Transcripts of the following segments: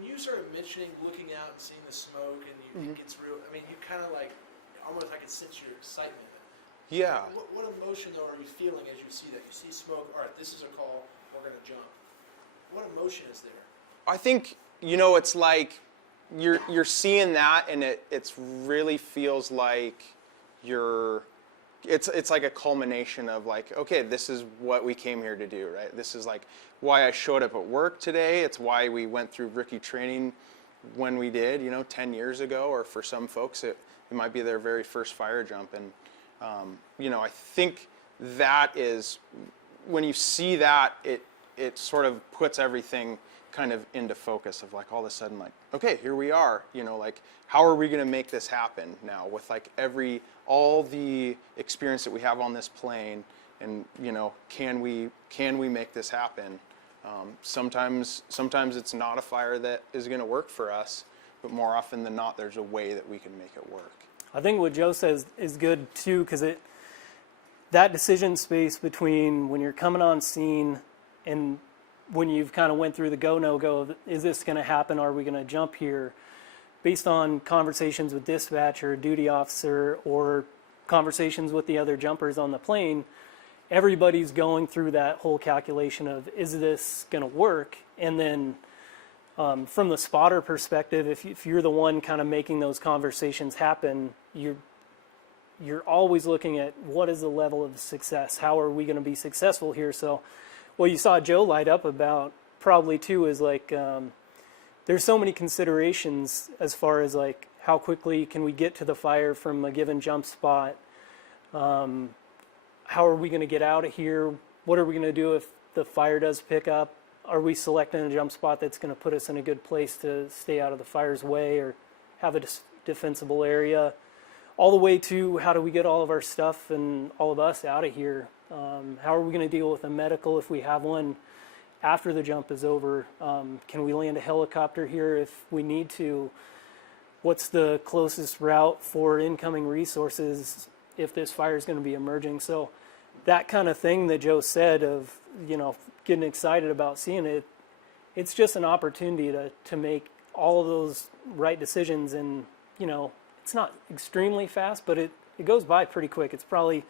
when you started mentioning looking out and seeing the smoke and it gets real, I mean, you kind of like, almost I can sense your excitement. Yeah. What emotion though are you feeling as you see that? You see smoke, all right, this is a call, we're going to jump. What emotion is there? I think, it's like you're seeing that, and it's really feels like it's like a culmination of like, okay, this is what we came here to do, right? This is like why I showed up at work today. It's why we went through rookie training when we did, 10 years ago, or for some folks it might be their very first fire jump. And I think that is, when you see that, it sort of puts everything kind of into focus of like all of a sudden like, okay, here we are, like how are we going to make this happen now with like all the experience that we have on this plane, and can we make this happen? Sometimes it's not a fire that is going to work for us, but more often than not there's a way that we can make it work. I think what Joe says is good too, because that decision space between when you're coming on scene and when you've kind of went through the go, no go, is this going to happen? Are we going to jump here? Based on conversations with dispatch or duty officer or conversations with the other jumpers on the plane, everybody's going through that whole calculation of, is this going to work? And then from the spotter perspective, if you're the one kind of making those conversations happen, you're always looking at what is the level of success? How are we going to be successful here? So what you saw Joe light up about probably too is like there's so many considerations as far as like how quickly can we get to the fire from a given jump spot? How are we going to get out of here? What are we going to do if the fire does pick up? Are we selecting a jump spot that's going to put us in a good place to stay out of the fire's way or have a defensible area? All the way to how do we get all of our stuff and all of us out of here? How are we going to deal with a medical if we have one after the jump is over? Can we land a helicopter here if we need to? What's the closest route for incoming resources if this fire is going to be emerging? So that kind of thing that Joe said of, getting excited about seeing it, it's just an opportunity to make all of those right decisions. And, it's not extremely fast, but it goes by pretty quick. It's probably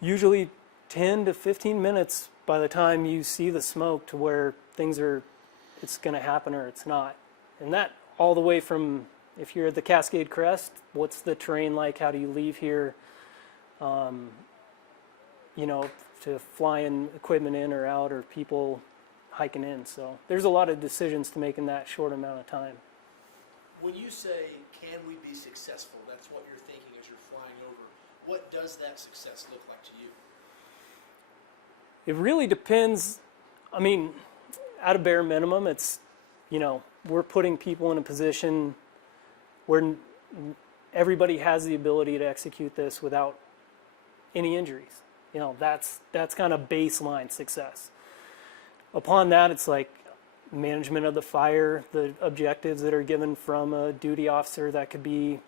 usually 10 to 15 minutes by the time you see the smoke to where it's going to happen or it's not. And that all the way from, if you're at the Cascade Crest, what's the terrain like? How do you leave here? To flying equipment in or out, or people hiking in. So there's a lot of decisions to make in that short amount of time. When you say, can we be successful, that's what you're thinking as you're flying over. What does that success look like to you? It really depends. I mean, at a bare minimum, it's, we're putting people in a position where everybody has the ability to execute this without any injuries. That's kind of baseline success. Upon that, it's like management of the fire, the objectives that are given from a duty officer. That could be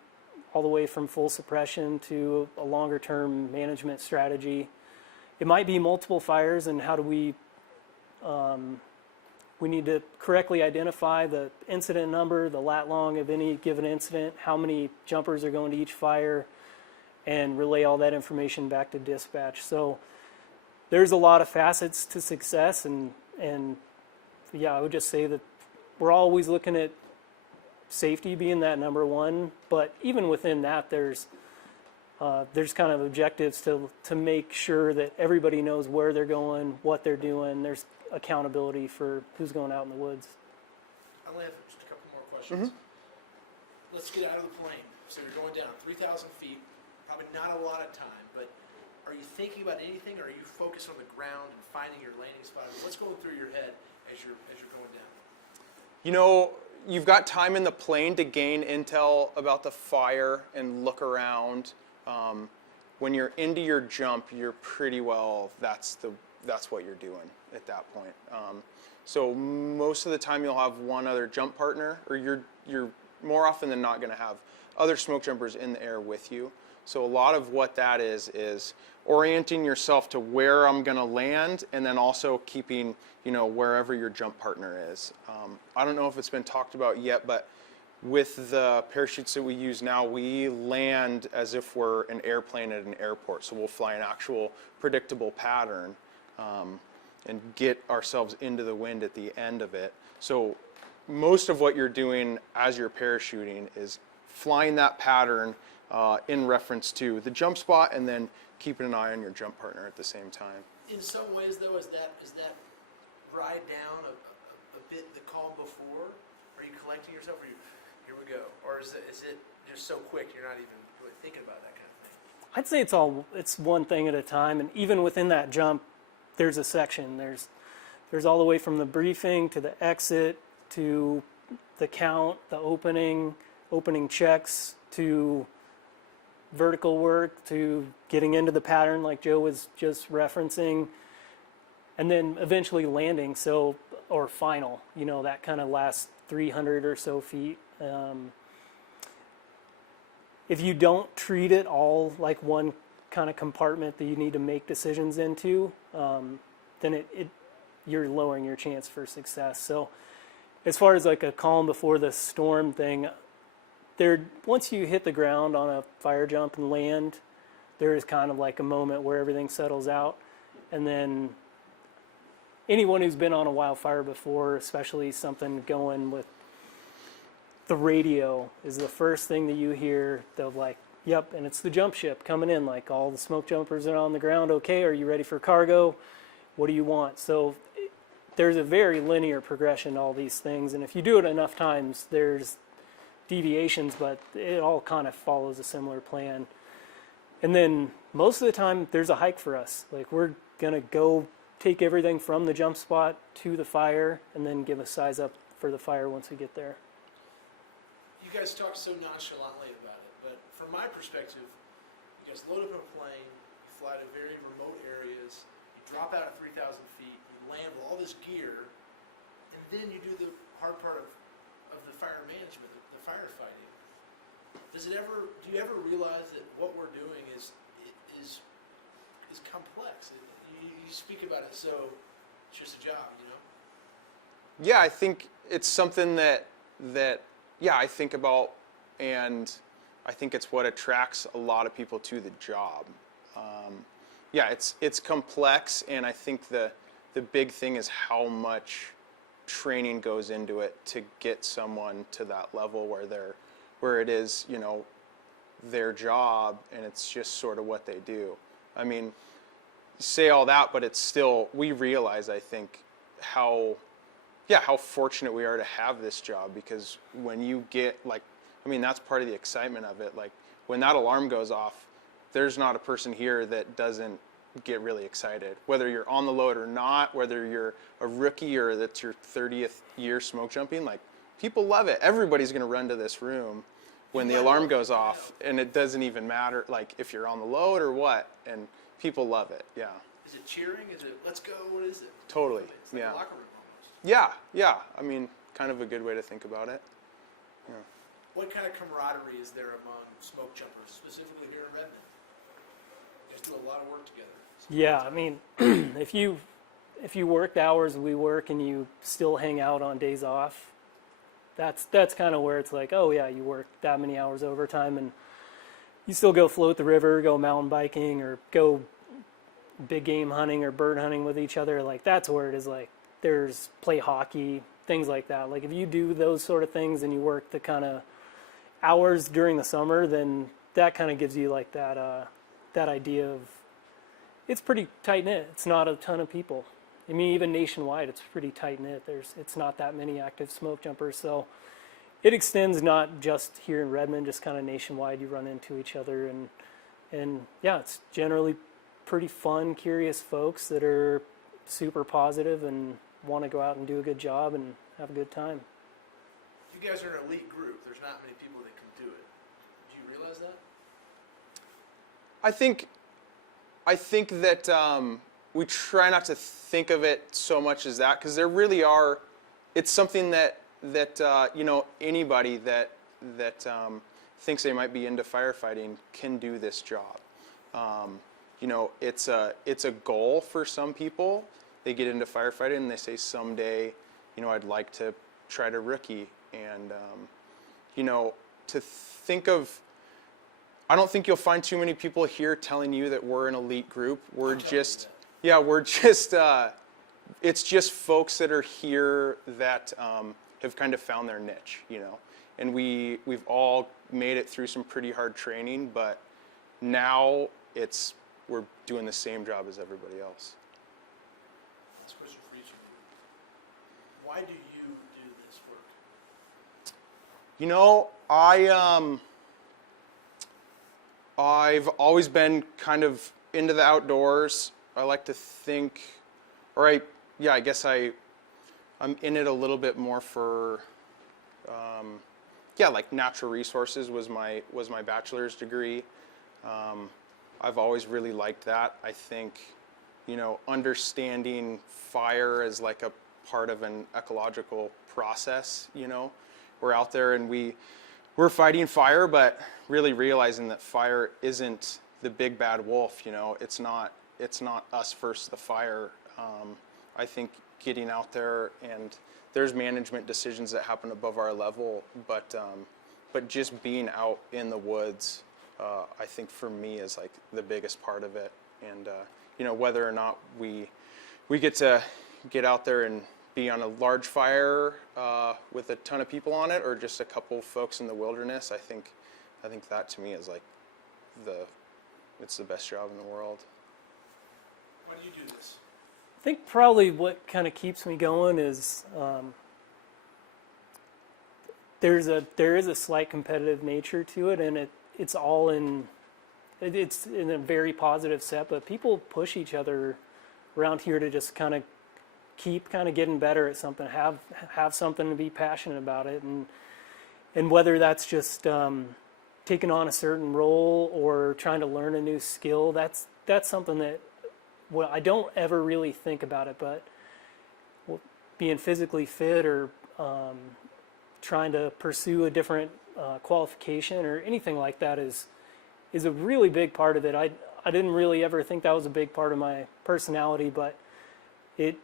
all the way from full suppression to a longer term management strategy. It might be multiple fires, and how do we need to correctly identify the incident number, the lat long of any given incident, how many jumpers are going to each fire, and relay all that information back to dispatch. So there's a lot of facets to success, and yeah, I would just say that we're always looking at safety being that number one, but even within that, there's kind of objectives to make sure that everybody knows where they're going, what they're doing. There's accountability for who's going out in the woods. I only have just a couple more questions. Let's get out of the plane. So you're going down 3,000 feet, probably not a lot of time, but are you thinking about anything, or are you focused on the ground and finding your landing spot? What's going through your head as you're going down? You've got time in the plane to gain intel about the fire and look around. When you're into your jump, you're pretty well, that's what you're doing at that point. So most of the time you'll have one other jump partner, or you're more often than not going to have other smoke jumpers in the air with you. So a lot of what that is orienting yourself to where I'm going to land, and then also keeping, wherever your jump partner is. I don't know if it's been talked about yet, but with the parachutes that we use now, we land as if we're an airplane at an airport. So we'll fly an actual predictable pattern and get ourselves into the wind at the end of it. So most of what you're doing as you're parachuting is flying that pattern in reference to the jump spot, and then keeping an eye on your jump partner at the same time. In some ways, though, is that ride down a bit the calm before? Are you collecting yourself? Or here we go, or is it just so quick you're not even really thinking about that kind of thing? I'd say it's one thing at a time, and even within that jump, there's a section. There's all the way from the briefing to the exit to the count, the opening checks, to vertical work, to getting into the pattern like Joe was just referencing, and then eventually landing, or final, that kind of last 300 or so feet. If you don't treat it all like one kind of compartment that you need to make decisions into, then you're lowering your chance for success. So as far as like a calm before the storm thing, once you hit the ground on a fire jump and land, there is kind of like a moment where everything settles out. And then anyone who's been on a wildfire before, especially something going with the radio, is the first thing that you hear. They'll like, yep, and it's the jump ship coming in, like all the smoke jumpers are on the ground. Okay, are you ready for cargo? What do you want? So there's a very linear progression to all these things, and if you do it enough times, there's deviations, but it all kind of follows a similar plan. And then most of the time there's a hike for us. Like, we're gonna go take everything from the jump spot to the fire, and then give a size up for the fire once we get there. You guys talk so nonchalantly about it, but from my perspective, you guys load up in a plane, you fly to very remote areas, you drop out at 3,000 feet, you land with all this gear, and then you do the hard part of the fire management, the firefighting. Do you ever realize that what we're doing is complex? You speak about it, so it's just a job, Yeah, I think it's something that I think about, and I think it's what attracts a lot of people to the job. It's complex, and I think the big thing is how much training goes into it to get someone to that level where it is, their job, and it's just sort of what they do. I mean, say all that, but it's still, we realize, I think, how fortunate we are to have this job, because when you get, that's part of the excitement of it. Like, when that alarm goes off, there's not a person here that doesn't get really excited. Whether you're on the load or not, whether you're a rookie or that's your 30th year smoke jumping, people love it. Everybody's going to run to this room when the alarm goes off, and it doesn't even matter, if you're on the load or what, and people love it, yeah. Is it cheering? Is it, let's go? What is it? Totally, it's like yeah. a locker room almost. Yeah. I mean, kind of a good way to think about it. Yeah. What kind of camaraderie is there among smoke jumpers, specifically here in Redmond? You guys do a lot of work together. Yeah, I mean, if you work the hours we work and you still hang out on days off, that's kind of where it's like, oh yeah, you work that many hours overtime, and you still go float the river, go mountain biking, or go big game hunting or bird hunting with each other. That's where it is. There's play hockey, things like that. If you do those sort of things and you work the kind of hours during the summer, then that kind of gives you that idea of, it's pretty tight knit. It's not a ton of people. I mean, even nationwide, it's pretty tight knit. It's not that many active smoke jumpers, so it extends not just here in Redmond, just kind of nationwide. You run into each other, and yeah, it's generally pretty fun, curious folks that are super positive and want to go out and do a good job and have a good time. You guys are an elite group. There's not many people that can do it. Do you realize that? I think that we try not to think of it so much as that, because there really are. It's something that anybody that thinks they might be into firefighting can do this job. You know, it's a goal for some people. They get into firefighting and they say someday, you know, I'd like to try to rookie. And, you know, to think of, I don't think you'll find too many people here telling you that we're an elite group. We're just, yeah, we're just, it's just folks that are here that have kind of found their niche, you know. And we've all made it through some pretty hard training, but now we're doing the same job as everybody else. Last question for each of you. Why do you do this work? You know, I've always been kind of into the outdoors. I like to think, I guess I'm in it a little bit more for, like natural resources was my bachelor's degree. I've always really liked that. I think, you know, understanding fire as like a part of an ecological process, you know. We're out there and we're fighting fire, but really realizing that fire isn't the big bad wolf, you know. It's not us versus the fire. I think getting out there, and there's management decisions that happen above our level, but just being out in the woods, I think for me is like the biggest part of it. And you know, whether or not we get to get out there and be on a large fire with a ton of people on it, or just a couple folks in the wilderness, I think that to me is like it's the best job in the world. Why do you do this? I think probably what kind of keeps me going is there is a slight competitive nature to it, and it's in a very positive set. But people push each other around here to just kind of keep kind of getting better at something, have something to be passionate about it, and whether that's just taking on a certain role or trying to learn a new skill, that's something that, well, I don't ever really think about it, but being physically fit or trying to pursue a different qualification or anything like that is a really big part of it. I didn't really ever think that was a big part of my personality, but it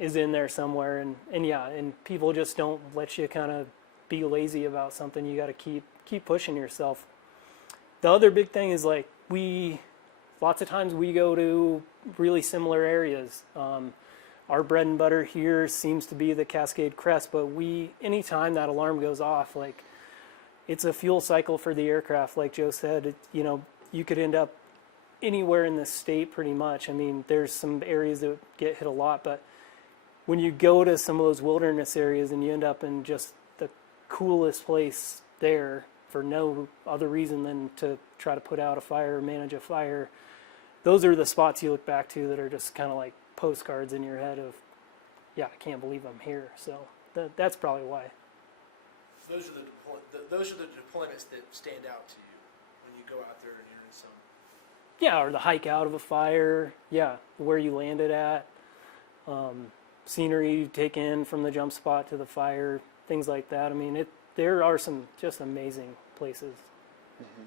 is in there somewhere, and people just don't let you kind of be lazy about something. You got to keep pushing yourself. The other big thing is like lots of times we go to really similar areas. Our bread and butter here seems to be the Cascade Crest, but anytime that alarm goes off, like it's a fuel cycle for the aircraft. Like Joe said, you know, you could end up anywhere in the state pretty much. I mean, there's some areas that get hit a lot, but when you go to some of those wilderness areas and you end up in just the coolest place there for no other reason than to try to put out a fire or manage a fire, those are the spots you look back to that are just kind of like postcards in your head of, yeah, I can't believe I'm here. So that's probably why. Those are the deployments that stand out to you when you go out there and you're in some. Yeah, or the hike out of a fire. Yeah, where you landed at. Scenery you take in from the jump spot to the fire, things like that. I mean, there are some just amazing places. Mm-hmm.